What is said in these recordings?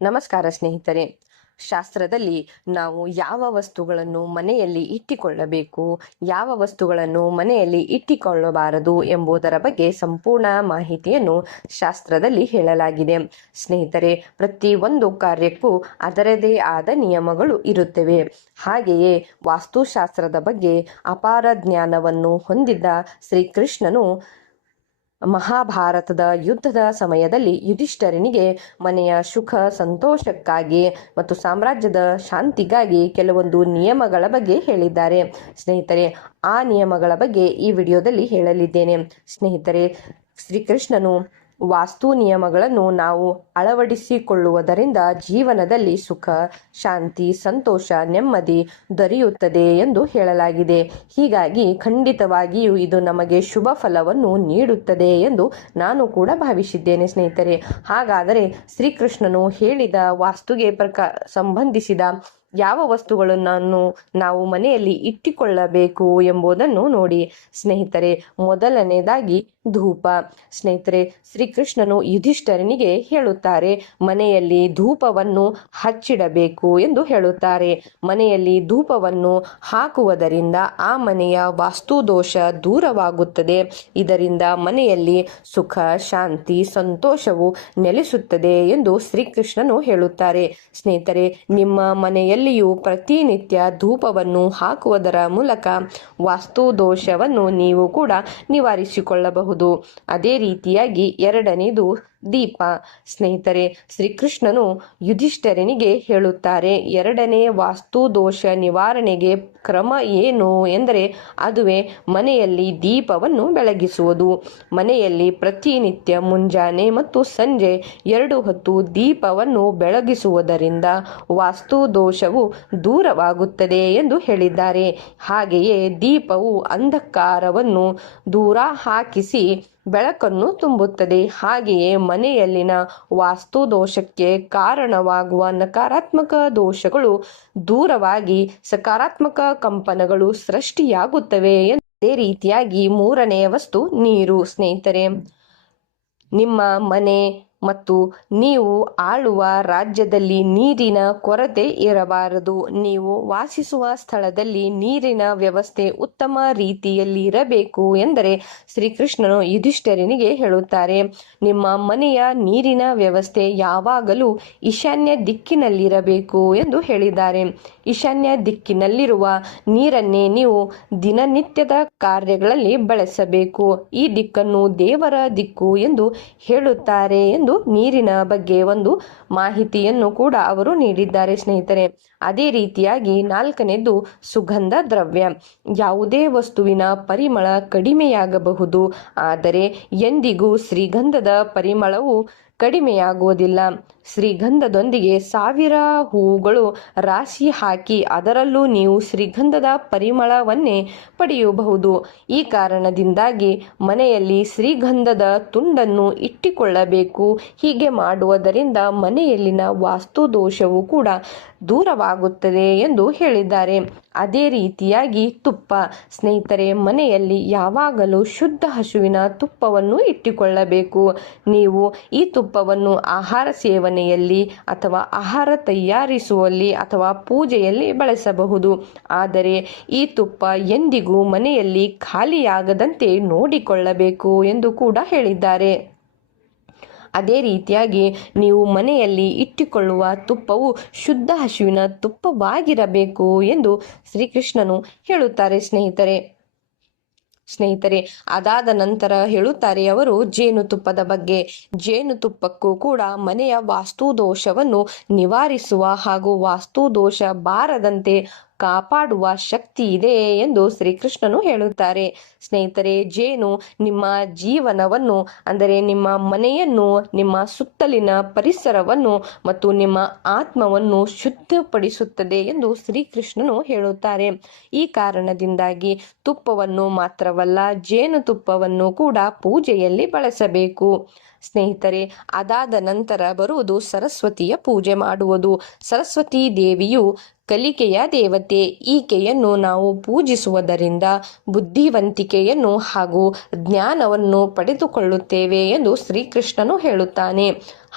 ನಮಸ್ಕಾರ ಸ್ನೇಹಿತರೆ. ಶಾಸ್ತ್ರದಲ್ಲಿ ನಾವು ಯಾವ ವಸ್ತುಗಳನ್ನು ಮನೆಯಲ್ಲಿ ಇಟ್ಟುಕೊಳ್ಳಬೇಕು, ಯಾವ ವಸ್ತುಗಳನ್ನು ಮನೆಯಲ್ಲಿ ಇಟ್ಟುಕೊಳ್ಳಬಾರದು ಎಂಬುದರ ಬಗ್ಗೆ ಸಂಪೂರ್ಣ ಮಾಹಿತಿಯನ್ನು ಶಾಸ್ತ್ರದಲ್ಲಿ ಹೇಳಲಾಗಿದೆ. ಸ್ನೇಹಿತರೆ, ಪ್ರತಿ ಒಂದು ಕಾರ್ಯಕ್ಕೂ ಅದರದೇ ಆದ ನಿಯಮಗಳು ಇರುತ್ತವೆ. ಹಾಗೆಯೇ ವಾಸ್ತುಶಾಸ್ತ್ರದ ಬಗ್ಗೆ ಅಪಾರ ಜ್ಞಾನವನ್ನು ಹೊಂದಿದ್ದ ಶ್ರೀಕೃಷ್ಣನು ಮಹಾಭಾರತದ ಯುದ್ಧದ ಸಮಯದಲ್ಲಿ ಯುಧಿಷ್ಠರನಿಗೆ ಮನೆಯ ಸುಖ ಸಂತೋಷಕ್ಕಾಗಿ ಮತ್ತು ಸಾಮ್ರಾಜ್ಯದ ಶಾಂತಿಗಾಗಿ ಕೆಲವೊಂದು ನಿಯಮಗಳ ಬಗ್ಗೆ ಹೇಳಿದ್ದಾರೆ. ಸ್ನೇಹಿತರೆ, ಆ ನಿಯಮಗಳ ಬಗ್ಗೆ ಈ ವಿಡಿಯೋದಲ್ಲಿ ಹೇಳಲಿದ್ದೇನೆ. ಸ್ನೇಹಿತರೆ, ಶ್ರೀಕೃಷ್ಣನು ವಾಸ್ತು ನಿಯಮಗಳನ್ನು ನಾವು ಅಳವಡಿಸಿಕೊಳ್ಳುವುದರಿಂದ ಜೀವನದಲ್ಲಿ ಸುಖ, ಶಾಂತಿ, ಸಂತೋಷ, ನೆಮ್ಮದಿ ದೊರೆಯುತ್ತದೆ ಎಂದು ಹೇಳಲಾಗಿದೆ. ಹೀಗಾಗಿ ಖಂಡಿತವಾಗಿಯೂ ಇದು ನಮಗೆ ಶುಭ ಫಲವನ್ನು ನೀಡುತ್ತದೆ ಎಂದು ನಾನು ಕೂಡ ಭಾವಿಸಿದ್ದೇನೆ. ಸ್ನೇಹಿತರೆ, ಹಾಗಾದರೆ ಶ್ರೀಕೃಷ್ಣನು ಹೇಳಿದ ವಾಸ್ತುಗೆ ಸಂಬಂಧಿಸಿದ ಯಾವ ವಸ್ತುಗಳನ್ನು ನಾವು ಮನೆಯಲ್ಲಿ ಇಟ್ಟುಕೊಳ್ಳಬೇಕು ಎಂಬುದನ್ನು ನೋಡಿ. ಸ್ನೇಹಿತರೆ, ಮೊದಲನೇದಾಗಿ ಧೂಪ. ಸ್ನೇಹಿತರೆ, ಶ್ರೀಕೃಷ್ಣನು ಯುಧಿಷ್ಠರನಿಗೆ ಹೇಳುತ್ತಾರೆ, ಮನೆಯಲ್ಲಿ ಧೂಪವನ್ನು ಹಚ್ಚಿಡಬೇಕು ಎಂದು ಹೇಳುತ್ತಾರೆ. ಮನೆಯಲ್ಲಿ ಧೂಪವನ್ನು ಹಾಕುವುದರಿಂದ ಆ ಮನೆಯ ವಾಸ್ತುದೋಷ ದೂರವಾಗುತ್ತದೆ. ಇದರಿಂದ ಮನೆಯಲ್ಲಿ ಸುಖ, ಶಾಂತಿ, ಸಂತೋಷವು ನೆಲೆಸುತ್ತದೆ ಎಂದು ಶ್ರೀಕೃಷ್ಣನು ಹೇಳುತ್ತಾರೆ. ಸ್ನೇಹಿತರೆ, ನಿಮ್ಮ ಮನೆಯಲ್ಲಿಯೂ ಪ್ರತಿನಿತ್ಯ ಧೂಪವನ್ನು ಹಾಕುವುದರ ಮೂಲಕ ವಾಸ್ತುದೋಷವನ್ನು ನೀವು ಕೂಡ ನಿವಾರಿಸಿಕೊಳ್ಳಬಹುದು. ಅದೇ ರೀತಿಯಾಗಿ ಎರಡನೇದು ದೀಪ. ಸ್ನೇಹಿತರೆ, ಶ್ರೀಕೃಷ್ಣನು ಯುಧಿಷ್ಠರನಿಗೆ ಹೇಳುತ್ತಾರೆ, ಎರಡನೇ ವಾಸ್ತು ದೋಷ ನಿವಾರಣೆಗೆ ಕ್ರಮ ಏನು ಎಂದರೆ ಅದುವೇ ಮನೆಯಲ್ಲಿ ದೀಪವನ್ನು ಬೆಳಗಿಸುವುದು. ಮನೆಯಲ್ಲಿ ಪ್ರತಿನಿತ್ಯ ಮುಂಜಾನೆ ಮತ್ತು ಸಂಜೆ 2 ಹೊತ್ತು ದೀಪವನ್ನು ಬೆಳಗಿಸುವುದರಿಂದ ವಾಸ್ತು ದೋಷವು ದೂರವಾಗುತ್ತದೆ ಎಂದು ಹೇಳಿದ್ದಾರೆ. ಹಾಗೆಯೇ ದೀಪವು ಅಂಧಕಾರವನ್ನು ದೂರ ಹಾಕಿಸಿ ಬೆಳಕನ್ನು ತುಂಬುತ್ತದೆ. ಹಾಗೆಯೇ ಮನೆಯಲ್ಲಿನ ವಾಸ್ತು ದೋಷಕ್ಕೆ ಕಾರಣವಾಗುವ ನಕಾರಾತ್ಮಕ ದೋಷಗಳು ದೂರವಾಗಿ ಸಕಾರಾತ್ಮಕ ಕಂಪನಗಳು ಸೃಷ್ಟಿಯಾಗುತ್ತವೆ. ಅದೇ ರೀತಿಯಾಗಿ ಮೂರನೆಯ ವಸ್ತು ನೀರು. ಸ್ನೇಹಿತರೆ, ನಿಮ್ಮ ಮನೆ ಮತ್ತು ನೀವು ಆಳುವ ರಾಜ್ಯದಲ್ಲಿ ನೀರಿನ ಕೊರತೆ ಇರಬಾರದು. ನೀವು ವಾಸಿಸುವ ಸ್ಥಳದಲ್ಲಿ ನೀರಿನ ವ್ಯವಸ್ಥೆ ಉತ್ತಮ ರೀತಿಯಲ್ಲಿ ಇರಬೇಕು ಎಂದರೆ ಶ್ರೀಕೃಷ್ಣನು ಯುಧಿಷ್ಠರನಿಗೆ ಹೇಳುತ್ತಾರೆ, ನಿಮ್ಮ ಮನೆಯ ನೀರಿನ ವ್ಯವಸ್ಥೆ ಯಾವಾಗಲೂ ಈಶಾನ್ಯ ದಿಕ್ಕಿನಲ್ಲಿರಬೇಕು ಎಂದು ಹೇಳಿದ್ದಾರೆ. ಈಶಾನ್ಯ ದಿಕ್ಕಿನಲ್ಲಿರುವ ನೀರನ್ನೇ ನೀವು ದಿನನಿತ್ಯದ ಕಾರ್ಯಗಳಲ್ಲಿ ಬಳಸಬೇಕು. ಈ ದಿಕ್ಕನ್ನು ದೇವರ ದಿಕ್ಕು ಎಂದು ಹೇಳುತ್ತಾರೆ ಎಂದು ನೀರಿನ ಬಗ್ಗೆ ಒಂದು ಮಾಹಿತಿಯನ್ನು ಕೂಡ ಅವರು ನೀಡಿದ್ದಾರೆ. ಸ್ನೇಹಿತರೆ, ಅದೇ ರೀತಿಯಾಗಿ ನಾಲ್ಕನೇದು ಸುಗಂಧ ದ್ರವ್ಯ. ಯಾವುದೇ ವಸ್ತುವಿನ ಪರಿಮಳ ಕಡಿಮೆಯಾಗಬಹುದು, ಆದರೆ ಎಂದಿಗೂ ಶ್ರೀಗಂಧದ ಪರಿಮಳವು ಕಡಿಮೆಯಾಗುವುದಿಲ್ಲ. ಶ್ರೀಗಂಧದೊಂದಿಗೆ 1000 ಹೂವುಗಳು ರಾಶಿ ಹಾಕಿ ಅದರಲ್ಲೂ ನೀವು ಶ್ರೀಗಂಧದ ಪರಿಮಳವನ್ನೇ ಪಡೆಯಬಹುದು. ಈ ಕಾರಣದಿಂದಾಗಿ ಮನೆಯಲ್ಲಿ ಶ್ರೀಗಂಧದ ತುಂಡನ್ನು ಇಟ್ಟುಕೊಳ್ಳಬೇಕು. ಹೀಗೆ ಮಾಡುವುದರಿಂದ ಮನೆಯಲ್ಲಿನ ವಾಸ್ತು ದೋಷವು ಕೂಡ ದೂರವಾಗುತ್ತದೆ ಎಂದು ಹೇಳಿದ್ದಾರೆ. ಅದೇ ರೀತಿಯಾಗಿ ತುಪ್ಪ. ಸ್ನೇಹಿತರೆ, ಮನೆಯಲ್ಲಿ ಯಾವಾಗಲೂ ಶುದ್ಧ ಹಸುವಿನ ತುಪ್ಪವನ್ನು ಇಟ್ಟುಕೊಳ್ಳಬೇಕು. ನೀವು ಈ ತುಪ್ಪವನ್ನು ಆಹಾರ ಸೇವನೆಯಲ್ಲಿ ಅಥವಾ ಆಹಾರ ತಯಾರಿಸುವಲ್ಲಿ ಅಥವಾ ಪೂಜೆಯಲ್ಲಿ ಬಳಸಬಹುದು. ಆದರೆ ಈ ತುಪ್ಪ ಎಂದಿಗೂ ಮನೆಯಲ್ಲಿ ಖಾಲಿಯಾಗದಂತೆ ನೋಡಿಕೊಳ್ಳಬೇಕು ಎಂದು ಕೂಡ ಹೇಳಿದ್ದಾರೆ. ಅದೇ ರೀತಿಯಾಗಿ ನೀವು ಮನೆಯಲ್ಲಿ ಇಟ್ಟುಕೊಳ್ಳುವ ತುಪ್ಪವು ಶುದ್ಧ ಹಸುವಿನ ತುಪ್ಪವಾಗಿರಬೇಕು ಎಂದು ಶ್ರೀಕೃಷ್ಣನು ಹೇಳುತ್ತಾರೆ. ಸ್ನೇಹಿತರೆ, ಅದಾದ ನಂತರ ಹೇಳುತ್ತಾರೆ ಅವರು ಜೇನುತುಪ್ಪದ ಬಗ್ಗೆ. ಜೇನುತುಪ್ಪಕ್ಕೂ ಕೂಡ ಮನೆಯ ವಾಸ್ತು ದೋಷವನ್ನು ನಿವಾರಿಸುವ ಹಾಗೂ ವಾಸ್ತು ದೋಷ ಬಾರದಂತೆ ಕಾಪಾಡುವ ಶಕ್ತಿ ಇದೆ ಎಂದು ಶ್ರೀಕೃಷ್ಣನು ಹೇಳುತ್ತಾರೆ. ಸ್ನೇಹಿತರೆ, ಜೇನು ನಿಮ್ಮ ಜೀವನವನ್ನು ಅಂದರೆ ನಿಮ್ಮ ಮನೆಯನ್ನು, ನಿಮ್ಮ ಸುತ್ತಲಿನ ಪರಿಸರವನ್ನು ಮತ್ತು ನಿಮ್ಮ ಆತ್ಮವನ್ನು ಶುದ್ಧಪಡಿಸುತ್ತದೆ ಎಂದು ಶ್ರೀಕೃಷ್ಣನು ಹೇಳುತ್ತಾರೆ. ಈ ಕಾರಣದಿಂದಾಗಿ ತುಪ್ಪವನ್ನು ಮಾತ್ರವಲ್ಲ, ಜೇನುತುಪ್ಪವನ್ನು ಕೂಡ ಪೂಜೆಯಲ್ಲಿ ಬಳಸಬೇಕು. ಸ್ನೇಹಿತರೆ, ಅದಾದ ನಂತರ ಬರುವುದು ಸರಸ್ವತಿಯ ಪೂಜೆ ಮಾಡುವುದು. ಸರಸ್ವತಿ ದೇವಿಯು ಕಲಿಕೆಯ ದೇವತೆ. ಈಕೆಯನ್ನು ನಾವು ಪೂಜಿಸುವುದರಿಂದ ಬುದ್ಧಿವಂತಿಕೆಯನ್ನು ಹಾಗೂ ಜ್ಞಾನವನ್ನು ಪಡೆದುಕೊಳ್ಳುತ್ತೇವೆ ಎಂದು ಶ್ರೀಕೃಷ್ಣನು ಹೇಳುತ್ತಾನೆ.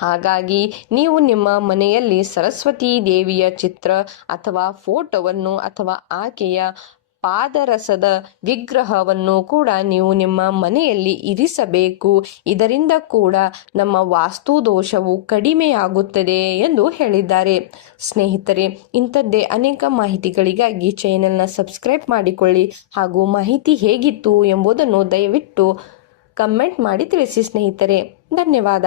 ಹಾಗಾಗಿ ನೀವು ನಿಮ್ಮ ಮನೆಯಲ್ಲಿ ಸರಸ್ವತಿ ದೇವಿಯ ಚಿತ್ರ ಅಥವಾ ಫೋಟೋವನ್ನು ಅಥವಾ ಆಕೆಯ ಪಾದರಸದ ವಿಗ್ರಹವನ್ನು ಕೂಡ ನೀವು ನಿಮ್ಮ ಮನೆಯಲ್ಲಿ ಇರಿಸಬೇಕು. ಇದರಿಂದ ಕೂಡ ನಮ್ಮ ವಾಸ್ತು ದೋಷವು ಕಡಿಮೆಯಾಗುತ್ತದೆ ಎಂದು ಹೇಳಿದ್ದಾರೆ. ಸ್ನೇಹಿತರೆ, ಇಂಥದ್ದೇ ಅನೇಕ ಮಾಹಿತಿಗಳಿಗಾಗಿ ಚಾನೆಲ್ನ ಸಬ್ಸ್ಕ್ರೈಬ್ ಮಾಡಿಕೊಳ್ಳಿ ಹಾಗೂ ಮಾಹಿತಿ ಹೇಗಿತ್ತು ಎಂಬುದನ್ನು ದಯವಿಟ್ಟು ಕಮೆಂಟ್ ಮಾಡಿ ತಿಳಿಸಿ ಸ್ನೇಹಿತರೆ. ಧನ್ಯವಾದ.